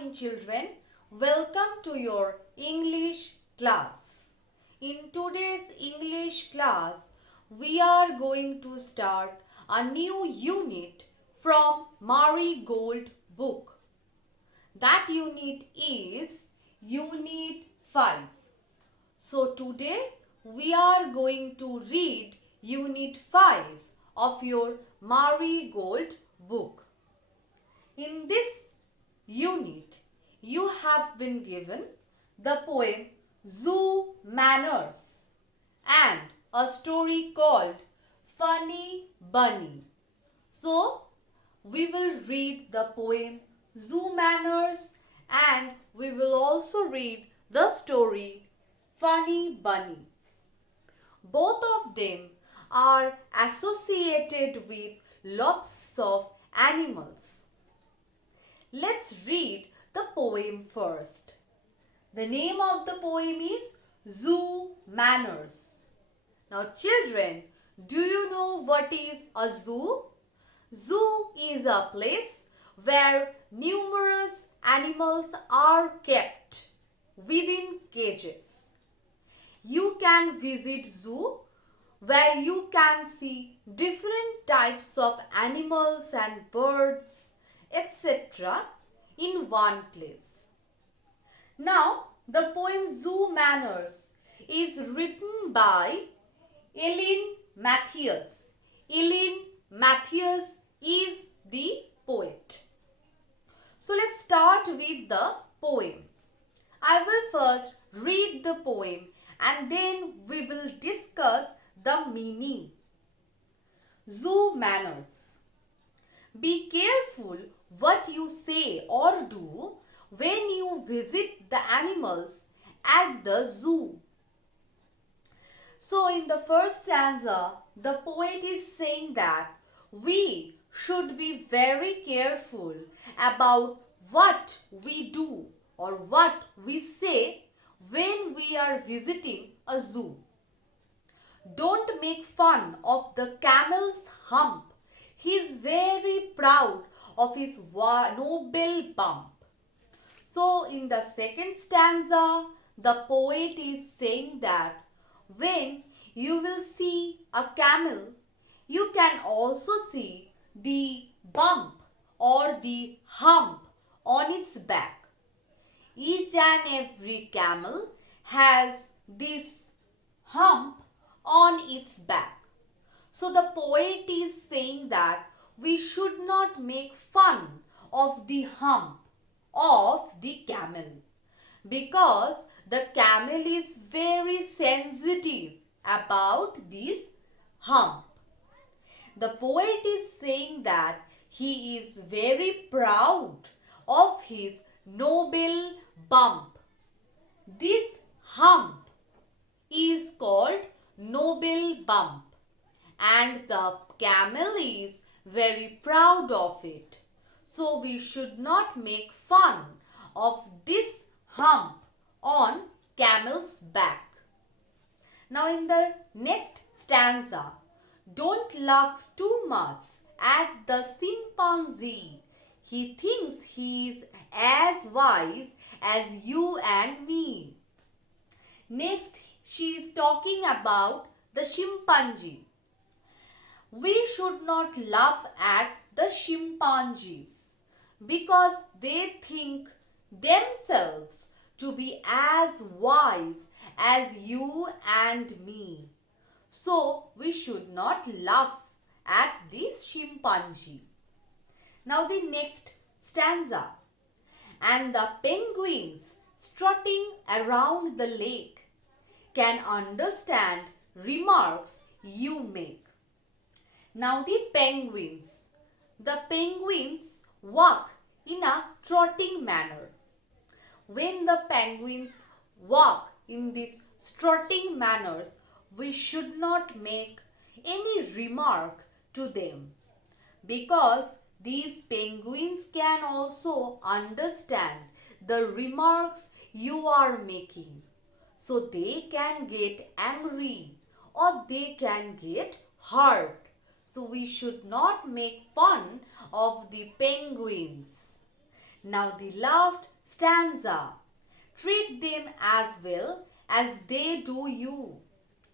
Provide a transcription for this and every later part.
morning, children. Welcome to your English class. In today's English class, we are going to start a new unit from Marigold book. That unit is Unit 5. So today we are going to read Unit 5 of your Marigold book. In this unit, you have been given the poem Zoo Manners and a story called Funny Bunny. So, we will read the poem Zoo Manners and we will also read the story Funny Bunny. Both of them are associated with lots of animals. Let's read the poem first. The name of the poem is Zoo Manners. Now children, do you know what is a zoo? Zoo is a place where numerous animals are kept within cages. You can visit zoo where you can see different types of animals and birds, etc. in one place. Now, the poem Zoo Manners is written by Ellen Matthews. Ellen Matthews is the poet. So, let's start with the poem. I will first read the poem and then we will discuss the meaning. Zoo Manners. Be careful what you say or do when you visit the animals at the zoo. So in the first stanza, the poet is saying that we should be very careful about what we do or what we say when we are visiting a zoo. Don't make fun of the camel's hump. He is very proud of his noble bump. So in the second stanza, the poet is saying that when you will see a camel, you can also see the bump or the hump on its back. Each and every camel has this hump on its back. So the poet is saying that we should not make fun of the hump of the camel because the camel is very sensitive about this hump. The poet is saying that he is very proud of his noble bump. This hump is called noble bump. And the camel is very proud of it. So we should not make fun of this hump on camel's back. Now in the next stanza, don't laugh too much at the chimpanzee. He thinks he is as wise as you and me. Next, she is talking about the chimpanzee. We should not laugh at the chimpanzees because they think themselves to be as wise as you and me. So we should not laugh at this chimpanzee. Now the next stanza. And the penguins strutting around the lake can understand remarks you make. Now the penguins walk in a trotting manner. When the penguins walk in these strutting manners, we should not make any remark to them because these penguins can also understand the remarks you are making. So they can get angry or they can get hurt. So we should not make fun of the penguins. Now the last stanza. Treat them as well as they do you,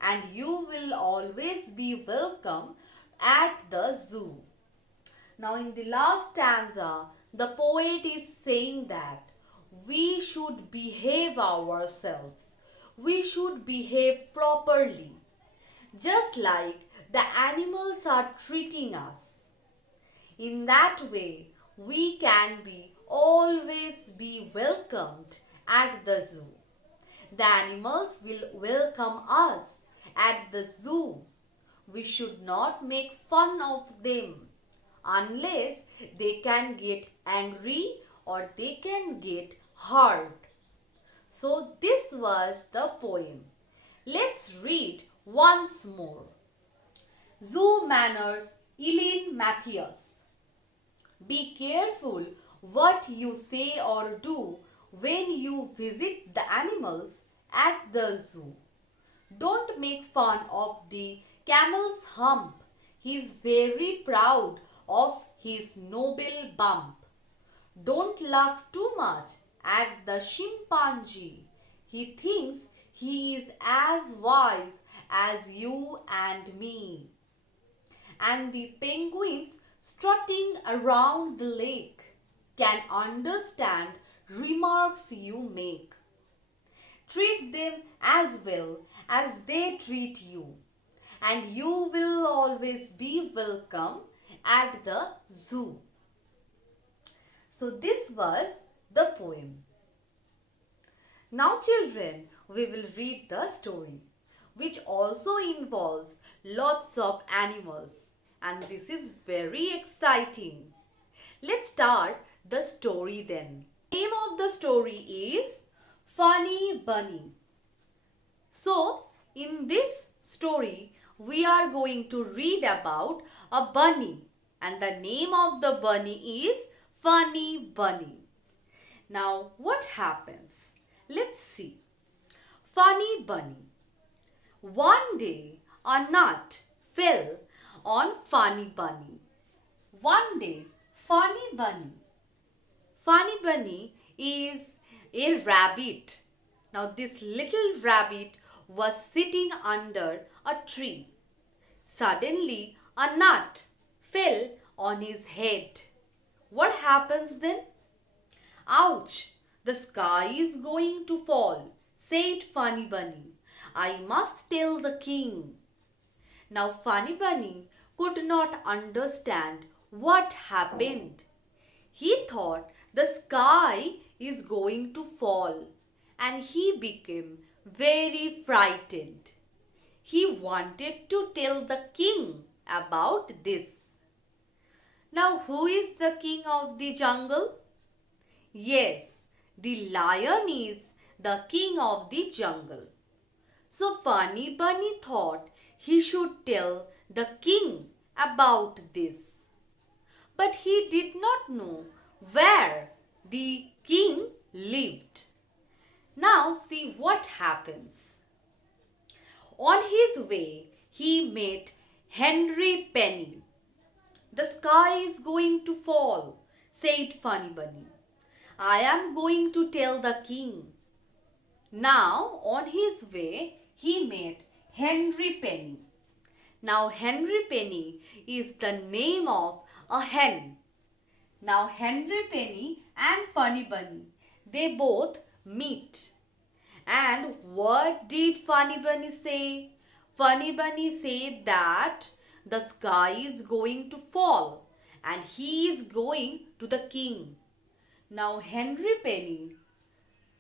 and you will always be welcome at the zoo. Now in the last stanza, the poet is saying that we should behave ourselves. We should behave properly, just like the animals are treating us. In that way, we can be always be welcomed at the zoo. The animals will welcome us at the zoo. We should not make fun of them unless they can get angry or they can get hurt. So this was the poem. Let's read once more. Zoo Manners, Eileen Matthias. Be careful what you say or do when you visit the animals at the zoo. Don't make fun of the camel's hump. He is very proud of his noble bump. Don't laugh too much at the chimpanzee. He thinks he is as wise as you and me. And the penguins strutting around the lake can understand remarks you make. Treat them as well as they treat you, and you will always be welcome at the zoo. So this was the poem. Now children, we will read the story, which also involves lots of animals, and this is very exciting. Let's start the story then. The name of the story is Funny Bunny. So, in this story, we are going to read about a bunny, and the name of the bunny is Funny Bunny. Now, what happens? Let's see. Funny Bunny. One day, a nut fell on Funny Bunny. One day, Funny Bunny. Funny Bunny is a rabbit. Now, this little rabbit was sitting under a tree. Suddenly, a nut fell on his head. What happens then? Ouch! The sky is going to fall, said Funny Bunny. I must tell the king. Now, Funny Bunny could not understand what happened. He thought the sky is going to fall, and he became very frightened. He wanted to tell the king about this. Now, who is the king of the jungle? Yes, the lion is the king of the jungle. So, Funny Bunny thought he should tell the king about this. But he did not know where the king lived. Now see what happens. On his way, he met Henry Penny. The sky is going to fall, said Funny Bunny. I am going to tell the king. Now, on his way, he met Henry Penny. Now, Henry Penny is the name of a hen. Now, Henry Penny and Funny Bunny, they both meet. And what did Funny Bunny say? Funny Bunny said that the sky is going to fall and he is going to the king. Now, Henry Penny,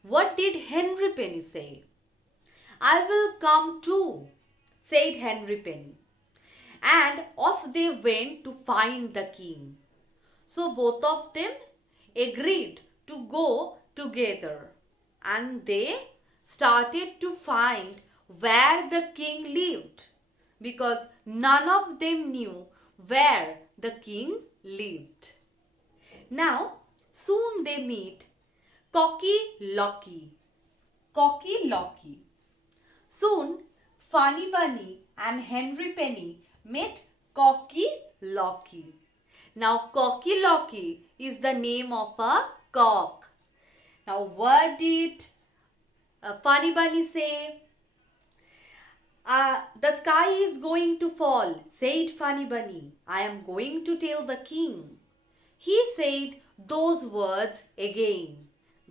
what did Henry Penny say? I will come too, said Henry Penny. And off they went to find the king. So both of them agreed to go together, and they started to find where the king lived, because none of them knew where the king lived. Now soon they meet Cocky Locky. Cocky Locky. Soon Funny Bunny and Henry Penny met Cocky Locky. Now Cocky Locky is the name of a cock. Now what did Funny Bunny say? The sky is going to fall, said Funny Bunny. I am going to tell the king. He said those words again,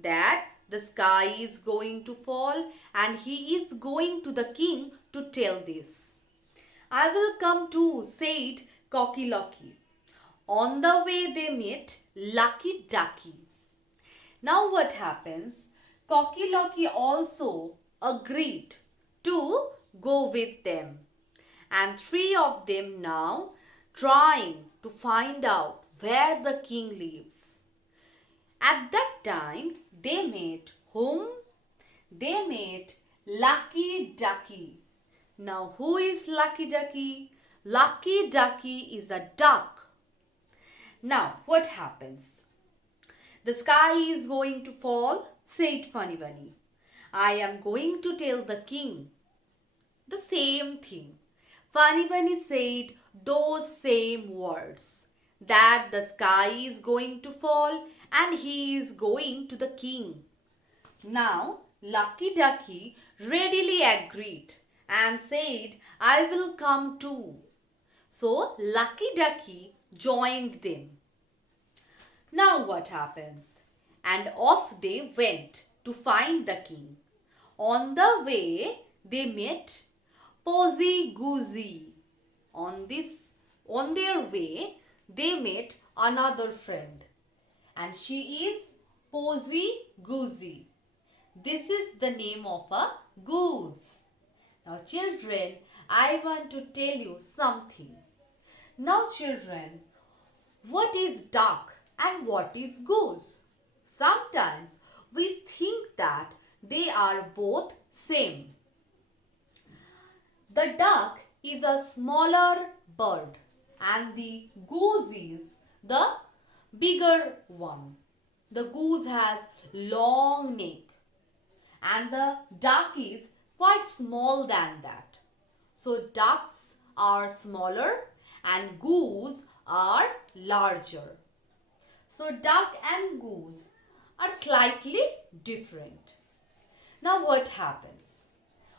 that the sky is going to fall and he is going to the king to tell this. I will come too, said Cocky Locky. On the way they met Lucky Ducky. Now what happens? Cocky Locky also agreed to go with them. And three of them now trying to find out where the king lives. At that time they met whom? They met Lucky Ducky. Now who is Lucky Ducky? Lucky Ducky is a duck. Now what happens? The sky is going to fall, said Funny Bunny. I am going to tell the king. The same thing. Funny Bunny said those same words, that the sky is going to fall and he is going to the king. Now Lucky Ducky readily agreed and said, I will come too. So Lucky Ducky joined them. Now what happens? And off they went to find the king. On the way they met Posy Goosey. On their way they met another friend, and she is Posy Goosey. This is the name of a goose. Now children, I want to tell you something. Now children, what is duck and what is goose? Sometimes we think that they are both same. The duck is a smaller bird and the goose is the bigger one. The goose has long neck and the duck is quite small than that. So ducks are smaller and goose are larger. So duck and goose are slightly different. Now what happens?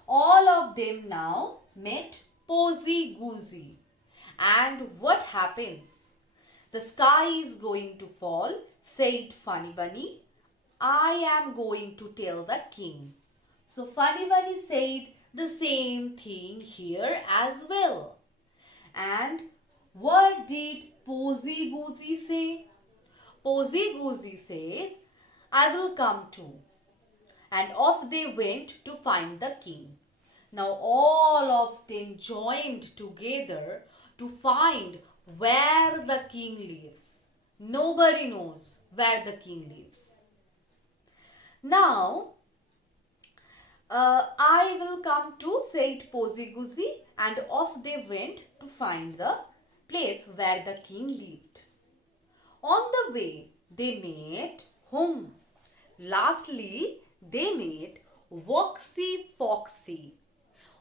All of them now met Posy Goosey. And what happens? The sky is going to fall, said Funny Bunny. I am going to tell the king. So Funny Bunny said the same thing here as well. And what did Posy Goosey say? Posy Goosey says, I will come too. And off they went to find the king. Now all of them joined together to find where the king lives. Nobody knows where the king lives. Now, I will come too, said Posy Goosey, and off they went to find the place where the king lived. On the way, they met whom? Lastly, they met Woxy Foxy.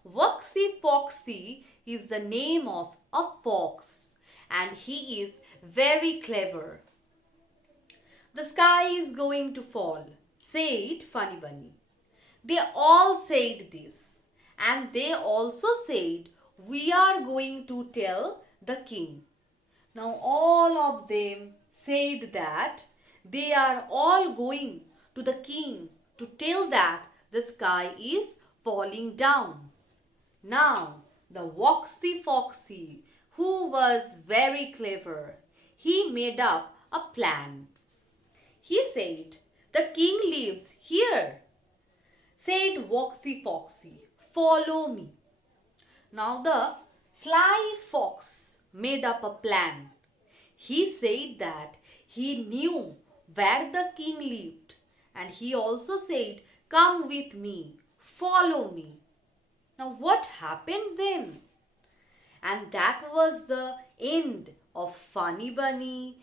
Woxy Foxy is the name of a fox and he is very clever. The sky is going to fall, said Funny Bunny. They all said this and they also said, we are going to tell the king. Now all of them said that they are all going to the king to tell that the sky is falling down. Now the Woxy Foxy, who was very clever, he made up a plan. He said, the king lives here. Said Woxy Foxy, follow me. Now the sly fox made up a plan. He said that he knew where the king lived and he also said, come with me, follow me. Now what happened then? And that was the end of Funny Bunny,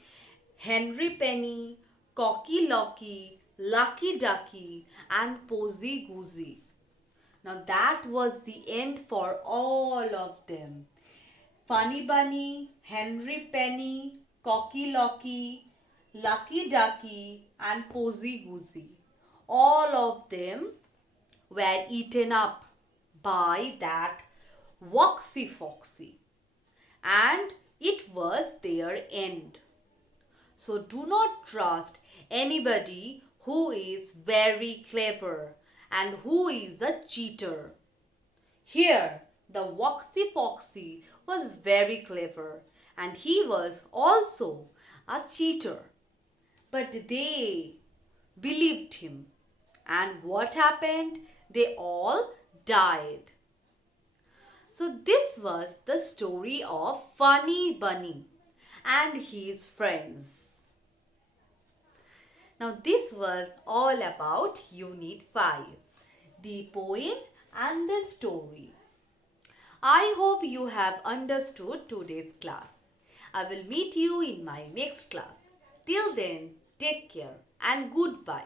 Henry Penny, Cocky Locky, Lucky Ducky and Posy Goosey. Now that was the end for all of them. Funny Bunny, Henry Penny, Cocky Locky, Lucky Ducky and Posy Goosey. All of them were eaten up by that Woxy Foxy, and it was their end. So do not trust anybody who is very clever and who is a cheater. Here, the Woxy Foxy was very clever and he was also a cheater. But they believed him. And what happened? They all died. So, this was the story of Funny Bunny and his friends. Now, this was all about Unit 5, the poem and the story. I hope you have understood today's class. I will meet you in my next class. Till then, take care and goodbye.